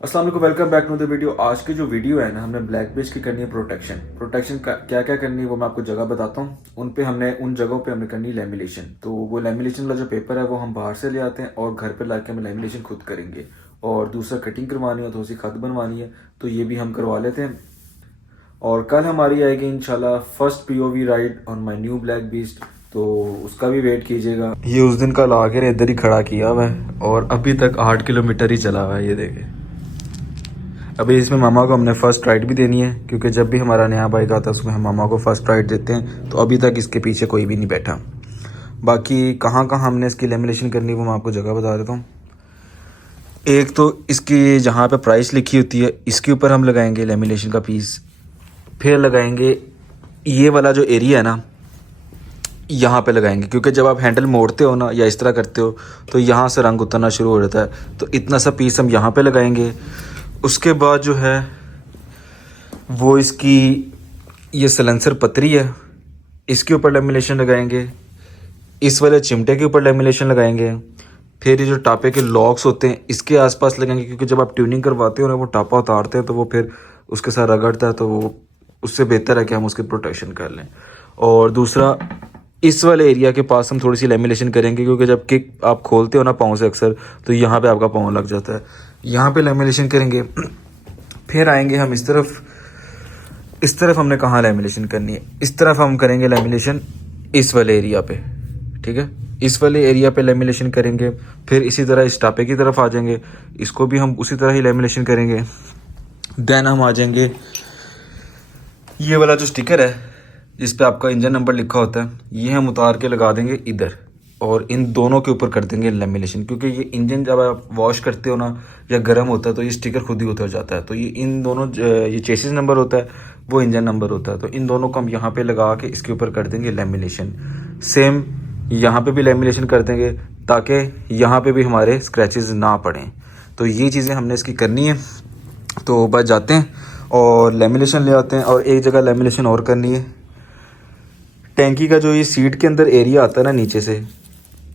अस्सलाम वालेकुम, welcome back to the video. आज की जो वीडियो है ना, हमने ब्लैक बेस की करनी है प्रोटेक्शन का क्या क्या करनी है वो मैं आपको जगह बताता हूँ। उन जगहों पे हमने करनी है लेमिनेशन। तो वो लेमिनेशन वाला जो पेपर है वो हम बाहर से ले आते हैं और घर पे लाके हम लेमिनेशन खुद करेंगे। और दूसरा कटिंग करवानी हो तो उसी खत बनवानी है तो ये भी हम करवा लेते हैं। और कल हमारी आएगी इंशाल्लाह first POV ride on my new black beast, तो उसका भी वेट कीजिएगा। ये उस दिन कल आके इधर ही खड़ा किया हुआ है और अभी तक 8 किलोमीटर ही चला हुआ है, ये देखे। अभी इसमें मामा को हमने फ़र्स्ट राइड भी देनी है क्योंकि जब भी हमारा नया बाइक आता है उसमें हम मामा को फ़र्स्ट राइड देते हैं। तो अभी तक इसके पीछे कोई भी नहीं बैठा। बाकी कहाँ कहाँ हमने इसकी लेमिनेशन करनी है वो मैं आपको जगह बता देता हूँ। एक तो इसकी जहाँ पे प्राइस लिखी होती है इसके ऊपर हम लगाएंगे लेमिनेशन का पीस। फिर लगाएंगे ये वाला जो एरिया है ना, यहाँ पे लगाएंगे क्योंकि जब आप हैंडल मोड़ते हो ना या इस तरह करते हो तो यहाँ से रंग उतरना शुरू हो जाता है। तो इतना सा पीस हम यहाँ पे लगाएंगे। उसके बाद जो है वो इसकी ये सलेंसर पतरी है, इसके ऊपर लेमिनेशन लगाएंगे। इस वाले चिमटे के ऊपर लेमिनेशन लगाएंगे। फिर ये जो टापे के लॉक्स होते हैं इसके आसपास लगाएंगे क्योंकि जब आप ट्यूनिंग करवाते हो ना वो टापा उतारते हैं तो वो फिर उसके साथ रगड़ता है, तो वो उससे बेहतर है कि हम उसकी प्रोटेक्शन कर लें। और दूसरा इस वाले एरिया के पास हम थोड़ी सी लेमिनेशन करेंगे क्योंकि जब किक आप खोलते हो ना पाँव से अक्सर, तो यहाँ पे आपका पाँव लग जाता है। यहाँ पे लेमिनेशन करेंगे। फिर आएंगे हम इस तरफ हमने कहाँ लेमिनेशन करनी है, इस तरफ हम करेंगे लेमिनेशन इस वाले एरिया पे, ठीक है। इस वाले एरिया पे लेमिनेशन करेंगे। फिर इसी तरह इस टापे की तरफ आ जाएंगे, इसको भी हम उसी तरह ही लेमिनेशन करेंगे। देन हम आ जाएंगे ये वाला जो स्टिकर है जिस पे आपका इंजन नंबर लिखा होता है, ये हम उतार के लगा देंगे इधर और इन दोनों के ऊपर कर देंगे लेमिनेशन क्योंकि ये इंजन जब आप वॉश करते हो ना या गर्म होता है तो ये स्टिकर खुद ही उतर जाता है। तो ये इन दोनों ये चेसिस नंबर होता है, वो इंजन नंबर होता है, तो इन दोनों को हम यहाँ पे लगा के इसके ऊपर कर देंगे लेमिनेशन। सेम यहाँ पे भी लेमिनेशन कर देंगे ताकि यहाँ पे भी हमारे स्क्रैचेस ना पड़ें। तो ये चीज़ें हमने इसकी करनी है। तो बस जाते हैं और लेमिनेशन ले आते हैं। और एक जगह लेमिनेशन और करनी है, टैंकी का जो ये सीट के अंदर एरिया आता है ना नीचे से,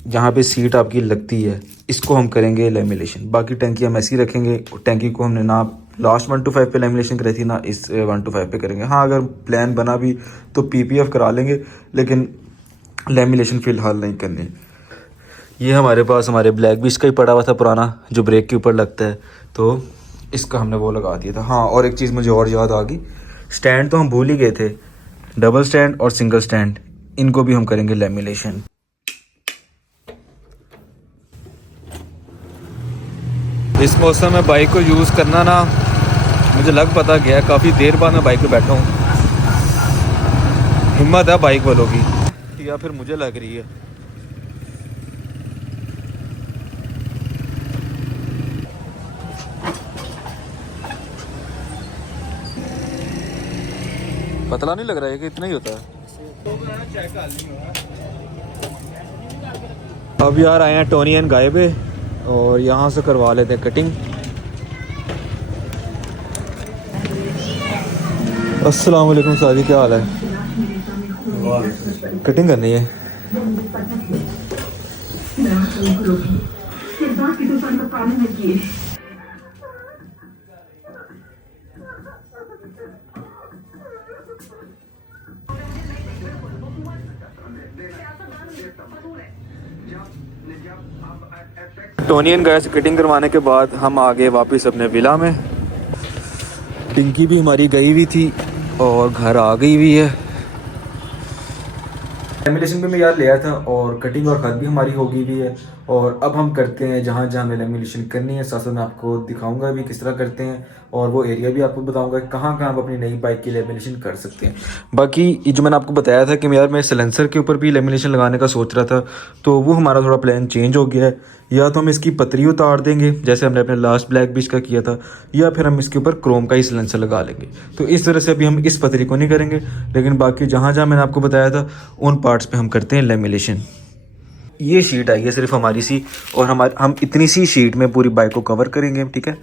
जहाँ पे सीट आपकी लगती है, इसको हम करेंगे लेमिनेशन। बाकी टैंकी हम ऐसी रखेंगे। टैंकी को हमने ना लास्ट 1 to 5 पे लेमिनेशन करी थी ना इस 1 to 5 पे करेंगे। हाँ, अगर प्लान बना भी तो पीपीएफ करा लेंगे, लेकिन लेमिनेशन फ़िलहाल नहीं करनी। ये हमारे पास हमारे ब्लैक बीच का ही पड़ा हुआ था पुराना, जो ब्रेक के ऊपर लगता है, तो इसका हमने वो लगा दिया था। हाँ, और एक चीज़ मुझे और याद आ गई, स्टैंड तो हम भूल ही गए थे। डबल स्टैंड और सिंगल स्टैंड, इनको भी हम करेंगे लेमिनेशन। इस मौसम में बाइक को यूज़ करना ना मुझे लग पता गया, काफ़ी देर बाद मैं बाइक पे बैठा हूँ। हिम्मत है बाइक वालों की, या फिर मुझे लग रही है। पतला नहीं लग रहा है कि इतना ही होता है। अब यार आए हैं टोनी एंड गाय पे और यहाँ से करवा लेते हैं कटिंग। अस्सलाम वालेकुम साजी, क्या हाल है? कटिंग करनी है। टोनी एंड गाय से कटिंग करवाने के बाद हम आ गए वापस अपने विला में। पिंकी भी हमारी गई हुई थी और घर आ गई हुई है। लेमिनेशन भी मैं यार ले आया था और कटिंग और खत भी हमारी हो गई हुई है। और अब हम करते हैं जहाँ जहाँ हमें लेमिनेशन करनी है, साथ साथ मैं आपको दिखाऊंगा भी किस तरह करते हैं और वो एरिया भी आपको बताऊंगा कहाँ कहाँ आप अपनी नई बाइक की लेमिनेशन कर सकते हैं। बाकी ये जो मैंने आपको बताया था कि यार मैं सिलेंसर के ऊपर भी लेमिनेशन लगाने का सोच रहा था, तो वो हमारा थोड़ा प्लान चेंज हो गया है। या तो हम इसकी पतरी उतार देंगे जैसे हमने अपने लास्ट ब्लैक बीच का किया था, या फिर हम इसके ऊपर क्रोम का ही सिलेंसर लगा लेंगे। तो इस तरह से अभी हम इस पतरी को नहीं करेंगे, लेकिन बाकी जहाँ जहाँ मैंने आपको बताया था उन पार्ट्स पे हम करते हैं लेमिनेशन। ये शीट आई है सिर्फ हमारी सी, और हम इतनी सी शीट में पूरी बाइक को कवर करेंगे, ठीक है।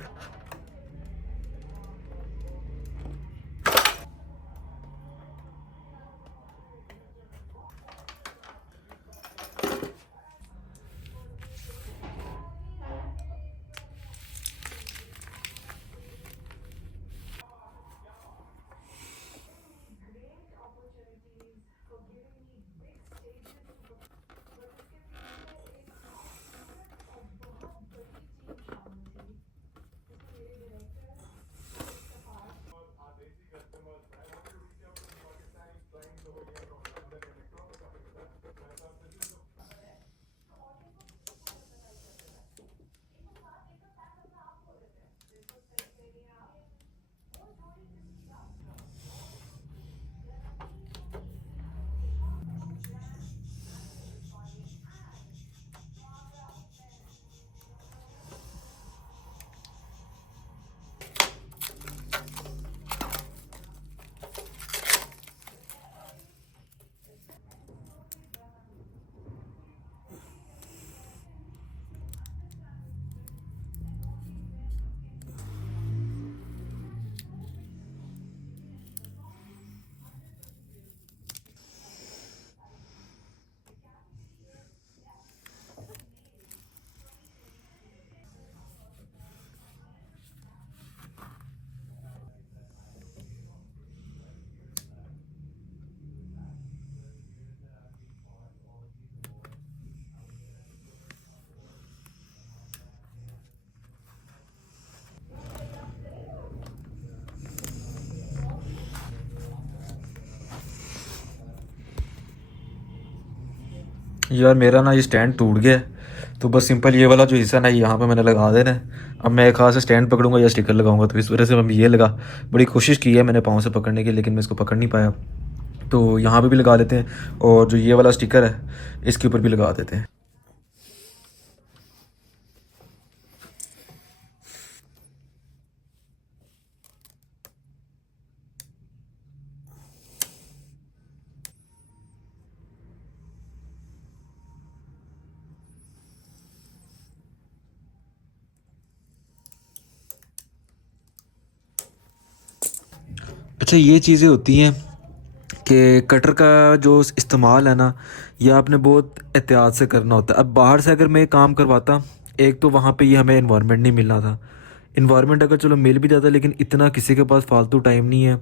यार मेरा ना ये स्टैंड टूट गया है, तो बस सिंपल ये वाला जो हिस्सा ना यहाँ पे मैंने लगा देना है। अब मैं एक हाथ से स्टैंड पकड़ूंगा या स्टिकर लगाऊंगा, तो इस वजह से मैं ये लगा, बड़ी कोशिश की है मैंने पाँव से पकड़ने की, लेकिन मैं इसको पकड़ नहीं पाया। तो यहाँ पे भी लगा देते हैं, और जो ये वाला स्टिकर है इसके ऊपर भी लगा देते हैं। अच्छा, ये चीज़ें होती हैं कि कटर का जो इस्तेमाल है ना, ये आपने बहुत एहतियात से करना होता है। अब बाहर से अगर मैं काम करवाता, एक तो वहाँ पे ये हमें इन्वायरमेंट नहीं मिलना था। इन्वायरमेंट अगर चलो मिल भी जाता, लेकिन इतना किसी के पास फालतू टाइम नहीं है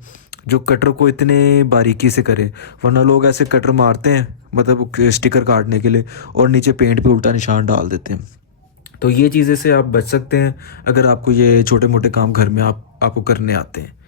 जो कटर को इतने बारीकी से करे। वरना लोग ऐसे कटर मारते हैं, मतलब स्टिकर काटने के लिए, और नीचे पेंट पे उल्टा निशान डाल देते हैं। तो ये चीज़ें से आप बच सकते हैं अगर आपको ये छोटे मोटे काम घर में आपको करने आते हैं।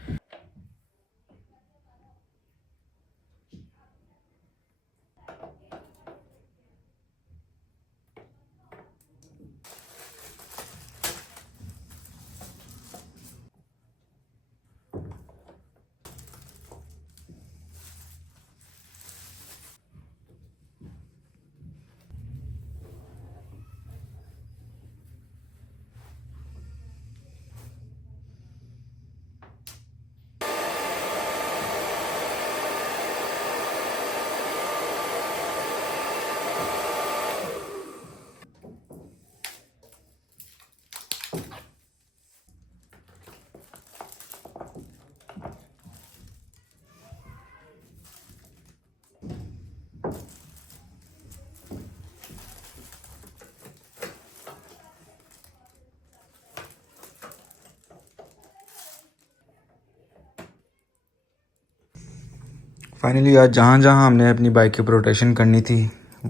फाइनली यार, जहाँ जहाँ हमने अपनी बाइक की प्रोटेक्शन करनी थी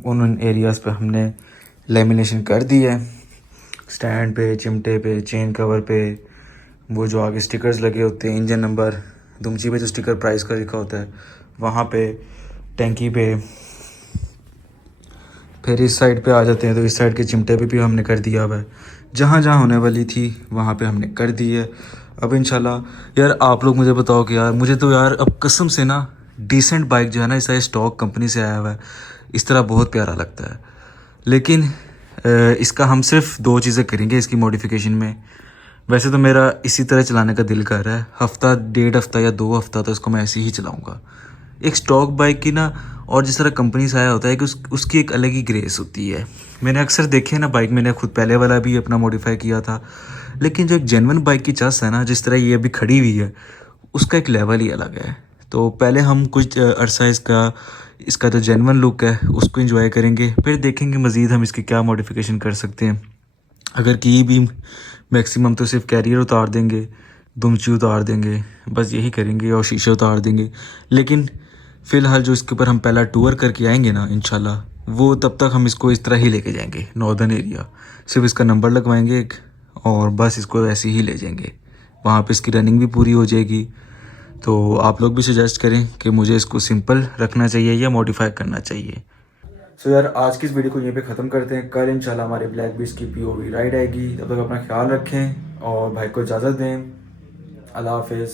उन एरियाज़ पे हमने लेमिनेशन कर दी है। स्टैंड पे, चिमटे पे, चेन कवर पे, वो जो आगे स्टिकर्स लगे होते हैं, इंजन नंबर, दुमची पे जो स्टिकर प्राइस का लिखा होता है वहाँ पे, टैंकी पे। फिर इस साइड पे आ जाते हैं तो इस साइड के चिमटे पे भी हमने कर दिया हुआ है। जहाँ जहाँ होने वाली थी वहाँ पे हमने कर दी है। अब इंशाल्लाह यार, आप लोग मुझे बताओ कि यार, मुझे तो यार अब कसम से ना डिसेंट बाइक जो है ना, इस स्टॉक कंपनी से आया हुआ है, इस तरह बहुत प्यारा लगता है। लेकिन इसका हम सिर्फ 2 चीज़ें करेंगे इसकी मॉडिफिकेशन में। वैसे तो मेरा इसी तरह चलाने का दिल कर रहा है, हफ्ता, 1.5 हफ्ता या 2 हफ्ता तो इसको मैं ऐसे ही चलाऊँगा। एक स्टॉक बाइक की ना, और जिस तरह कंपनी से आया होता है कि उसकी एक अलग ही ग्रेस होती है। मैंने अक्सर देखे ना बाइक, मैंने खुद पहले वाला भी अपना मॉडिफाई किया था, लेकिन जो एक जेन्युइन बाइक की चस है ना, जिस तरह ये अभी खड़ी हुई है, उसका एक लेवल ही अलग है। तो पहले हम कुछ अरसा इसका जो जेन्युइन लुक है उसको एंजॉय करेंगे, फिर देखेंगे मज़ीद हम इसकी क्या मॉडिफिकेशन कर सकते हैं। अगर की भी मैक्सिमम तो सिर्फ कैरियर उतार देंगे, दुमची उतार देंगे, बस यही करेंगे, और शीशे उतार देंगे। लेकिन फ़िलहाल जो इसके ऊपर हम पहला टूर करके आएंगे ना इंशाल्लाह, वो तब तक हम इसको इस तरह ही लेके जाएंगे नॉर्दर्न एरिया। सिर्फ इसका नंबर लगवाएंगे एक, और बस इसको ऐसे ही ले जाएंगे। वहाँ पे इसकी रनिंग भी पूरी हो जाएगी। तो आप लोग भी सजेस्ट करें कि मुझे इसको सिंपल रखना चाहिए या मॉडिफाई करना चाहिए। सो यार, आज की इस वीडियो को यहीं पे ख़त्म करते हैं। कल इंशाल्लाह हमारे ब्लैक बीस्ट की POV राइड आएगी। तब तक अपना ख्याल रखें और भाई को इजाज़त दें। अल्लाह हाफिज़।